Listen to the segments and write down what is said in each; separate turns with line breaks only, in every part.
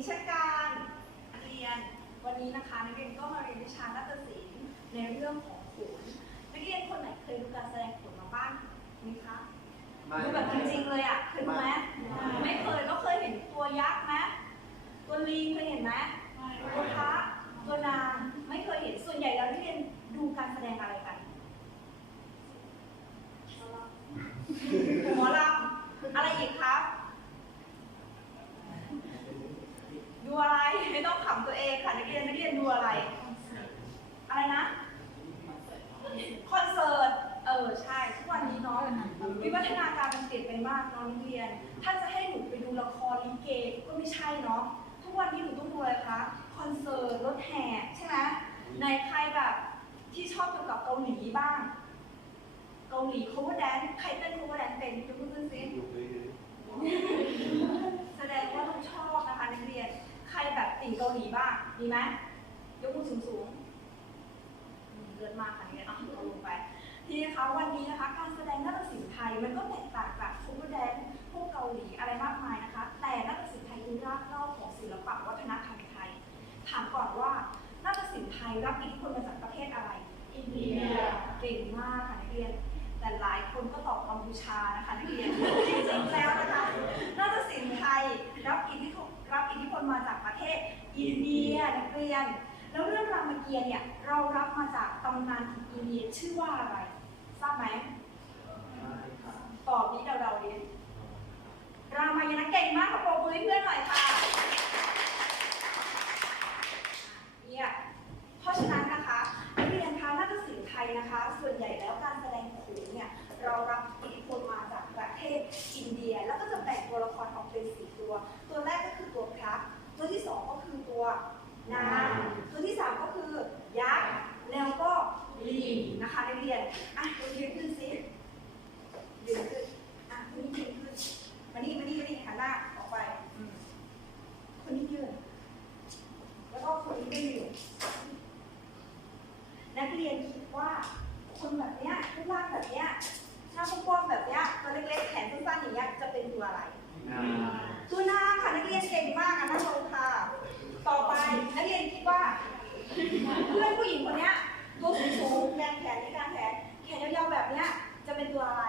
ดิฉัการเรียนวันนี้นะคะนักเรียนก็มาเรียนวิชานาฏศิลป์ในเรื่องของขนนักเรียนคนไหนเคยดูการแสดงขนมาบ้างไหมคะดูแบบจริงๆเลยอะเคยไหมไม่เคยก็เคยเห็นตัวยักษ์ไหมตัวลิงเคยเห็นไหมตัวพระตัวนาง มันเปลี่ยนไปมากเน้องนักเรียน ถ้าจะให้หนูไปดูละครลิเกก็ไม่ใช่เนาะ ทุกวันนี้หนูต้องดูอะไรคะ คอนเสิร์ต รถแห่ใช่ไหมในใครแบบที่ชอบเกี่ยวกับเกาหลีบ้าง เกาหลี cover dance ใครเต้น cover dance เป็นยกมือขึ้นสิแสดงว่าต้องชอบนะคะนักเรียน ใครแบบติ่งเกาหลีบ้าง มีไหม ถามก่อนว่านาฏศิลป์ไทยรับอิทธิพลมาจากประเทศอะไร อินเดียเก่งมากค่ะนักเรียน แต่หลายคนก็ตอบกัมพูชานะคะนักเรียนจริงๆแล้วนะคะนาฏศิลป์ไทยรับอิทธิพลรับอิทธิพลมาจากประเทศอินเดียนักเรียน แล้วเรื่องรามเกียรติ์เนี่ยเรารับมาจากตำนานของอินเดียชื่อว่าอะไรทราบไหมตอบนี้เดาๆดิรามายณะเก่งมากขอปรบมือให้เพื่อนหน่อยค่ะเนี่ยเพราะฉะนั้นนะคะนักเรียนคะนาฏศิลป์ไท ยนะคะ ส่วนใหญ่แล้วการแสดงโขนเนี่ยเรารับอิทธิพลมาจากประเทศอินเดีย แล้วก็จะแบ่งตัวละครออกเป็นสี่ตัว ตัวแรกก็คือตัวพระตัวที่สองก็คือตัวนางตัวที่สามก็คือยักษ์แล้วก็ลิงนะคะนักเรียนอะเรายืนขึ้นซิยืนขึ้นอะคนนี้ยืนขึ้นมานี่มานี่มานี่หันหน้าออกไปอืมคนนี้ยืน แล้วก็คนนี้ก็ยืน นักเรียนคิดว่าคนแบบเนี้ยรูปร่างแบบเนี้ยหน้ากว้างๆแบบเนี้ยตัวเล็กๆแขนสั้นๆอย่างเงี้ยจะเป็นตัวอะไร ตัวนางค่ะนักเรียนเก่งมากอะนั่งลงค่ะ ต่อไปนักเรียนคิดว่า เพื่อนผู้หญิงคนเนี้ยตัวสูงๆแรงแขนในการแขนแขนยาวๆแบบเนี้ยจะเป็นตัวอะไร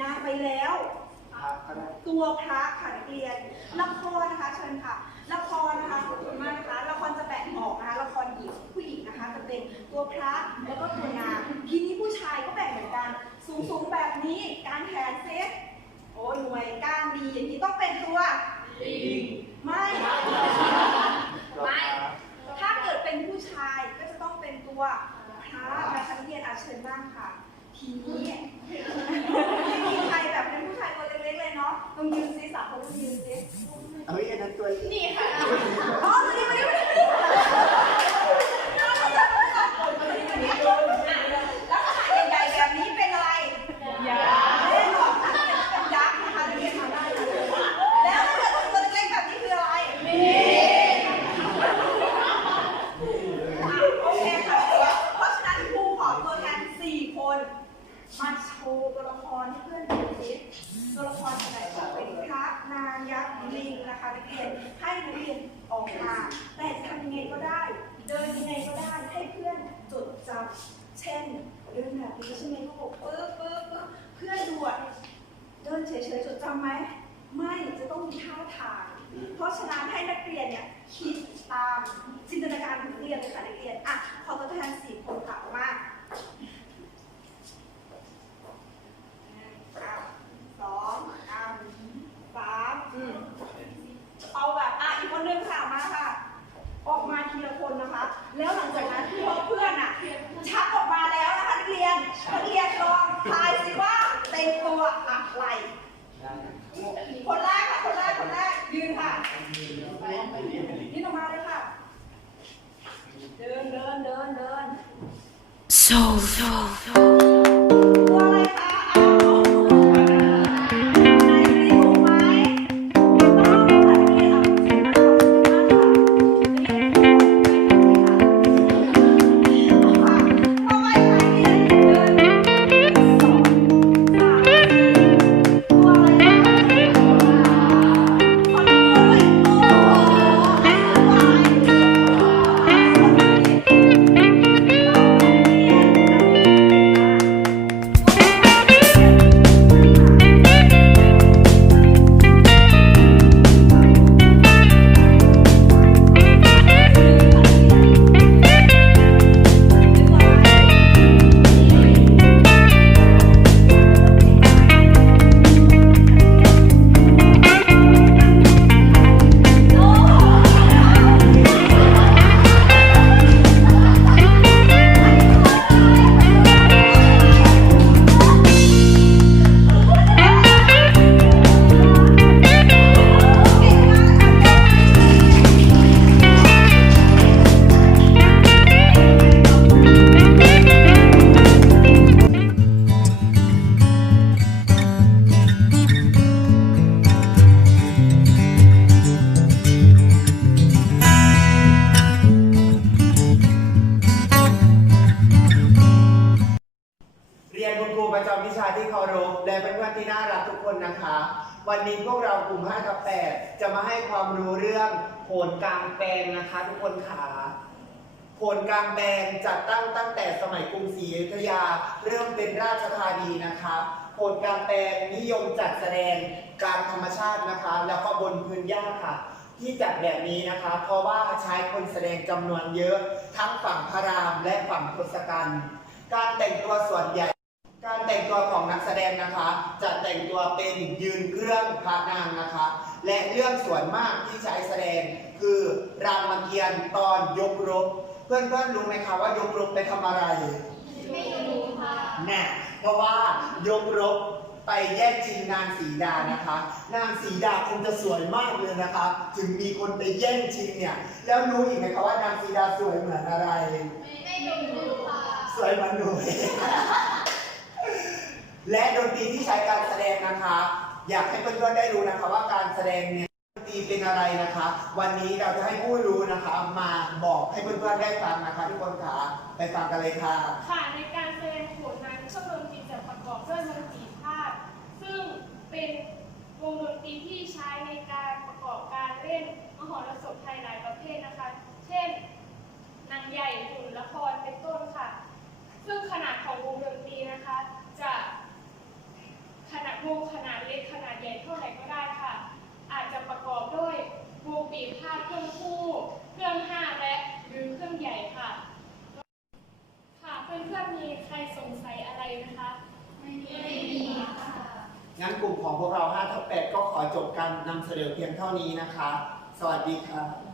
นางไปแล้ว ตัวพระค่ะนักเรียนละครนะคะเชิญค่ะละครนะคะขอบคุณมากนะคะละครจะแบ่งออกนะคะละครหญิงผู้หญิงนะคะจะเป็นตัวพระแล้วก็ตัวนางทีนี้ผู้ชายก็แบ่งเหมือนกัน สูงสูงๆแบบนี้การแขนเซ็ตโอ้หน่วยก้านดีอย่างนี้ต้องเป็นตัว ไม่ ไม่ ถ้าเกิดเป็นผู้ชายก็จะต้องเป็นตัวพระนะคะนักเรียนอาเชิญบ้างค่ะ ทีนี้ไม่มีใครแบบเป็นผู้ชายตัวเล็กๆเลยเนาะต้องยืนซิสามคนต้องยืนซิ
เฮ้ยอันนั้นตัว
นี่ค่ะ อ๋อตัวนี้มาดิมาดิมาดิลักษณะใหญ่ๆแบบนี้เป็นอะไรยักษ์แน่นอนถ้าเป็นยักษ์นะคะนักเรียนมาได้เลยแล้วถ้าเกิดตัวเล็กๆแบบนี้คืออะไรมีโอเคค่ะเพราะฉะนั้นครูขอตัวแทนสี่คน มาโชว์ตัวละครให้เพื่อนดูสิตัวละครอะไรจะเป็นพระนางยักษ์ลิงนะคะนักเรียนให้นักเรียนออกมา แต่จะทำยังไงก็ได้ เดินยังไงก็ได้ให้เพื่อนจดจำเช่นเดินแบบนี้ใช่ไหมเขาบอกเออเออเออเพื่อนดูอะเดินเฉยๆจดจำไหมไม่จะต้องมีท่าทาง เพราะฉะนั้นให้นักเรียนเนี่ยคิดตามจินตนาการของนักเรียนเลยค่ะนักเรียนอะขอตัวแทนสี่คนค่ะออกมา อะสองอะสามอืมเอาแบบอะอีกคนนึงค่ะมาค่ะ ออกมาทีละคนนะคะ แล้วหลังจากนั้นพอเพื่อนอะ ชักออกมาแล้วนะคะนักเรียนนักเรียนลองทายสิว่าเป็นตัวอะไร คนแรกค่ะ คนแรก คนแรก ยืนค่ะ ยืนออกมาเลยค่ะ เดิน เดิน เดิน เดิน
So, so, so. า
ร
พและเพื่อนที่น่ารักทุกคนนะคะ วันนี้พวกเรากลุ่ม5กับ8จะมาให้ความรู้เรื่องโผลกลางแปลงนะคะ ทุกคนค่ะโผลกลางแปลงจัดตั้งตั้งแต่สมัยกรุงศรีอยุธยา เริ่มเป็นราชธานีนะคะโผลกลางแปลงนิยมจัดแสดงการธรรมชาตินะคะ แล้วก็บนพื้นหญ้าค่ะ ที่จัดแบบนี้นะคะ เพราะว่าใช้คนแสดงจำนวนเยอะ ทั้งฝั่งพระรามและฝั่งทศกัณฐ์การแต่งตัวส่วนใหญ่ การแต่งตัวของนักแสดงนะคะ จะแต่งตัวเป็นยืนเครื่องพระนางนะคะ และเรื่องส่วนมากที่ใช้แสดงคือรามเกียรติ์ตอนยกรบ เพื่อนๆรู้ไหมคะว่ายกรบไปทำอะไร
ไม่รู้ค่ะ
แน่เพราะว่ายกรบไปแย่งชิงนางสีดานะคะ นางสีดาคงจะสวยมากเลยนะคะ ถึงมีคนไปแย่งชิงเนี่ย แล้วรู้อีกไหมคะว่านางสีดาสวยเหมือนอะไร
ไม่รู้ค่ะ
สวยเหมือนหนู และดนตรีที่ใช้การแสดงนะคะ อยากให้เพื่อนๆได้รู้นะคะ ว่าการแสดงเนี่ยดนตรีเป็นอะไรนะคะ วันนี้เราจะให้ผู้รู้นะคะ มาบอกให้เพื่อนๆได้ฟังนะคะทุกคนค่ะไปฟังกันเลยค่ะ
ค่ะในการแสดงโขนนั้นเครื่องดนตรีจะประกอบด้วยดนตรีภาคซึ่งเป็นวงดนตรีที่ใช้ในการประกอบการเล่นมหรสพไทยหลายประเภทนะคะ เช่นนางใหญ่หุ่นละครเป็นต้นค่ะ ซึ่งขนาดของวงดนตรีนะคะ จะขนาดวงขนาด เล็กขนาดใหญ่เท่าไหร่ก็ได้ค่ะ อาจจะประกอบด้วยวงปีพาดเครื่องคู่ เครื่องห้าและหรือเครื่องใหญ่ค่ะ ค่ะเพื่อนๆมีใครสงสัยอะไรไหมคะ
ไม่มีค่ะ
งั้นกลุ่มของพวกเรา5ทับ8ก็ขอจบการนำเสนอเพียงเท่านี้นะคะ สวัสดีค่ะ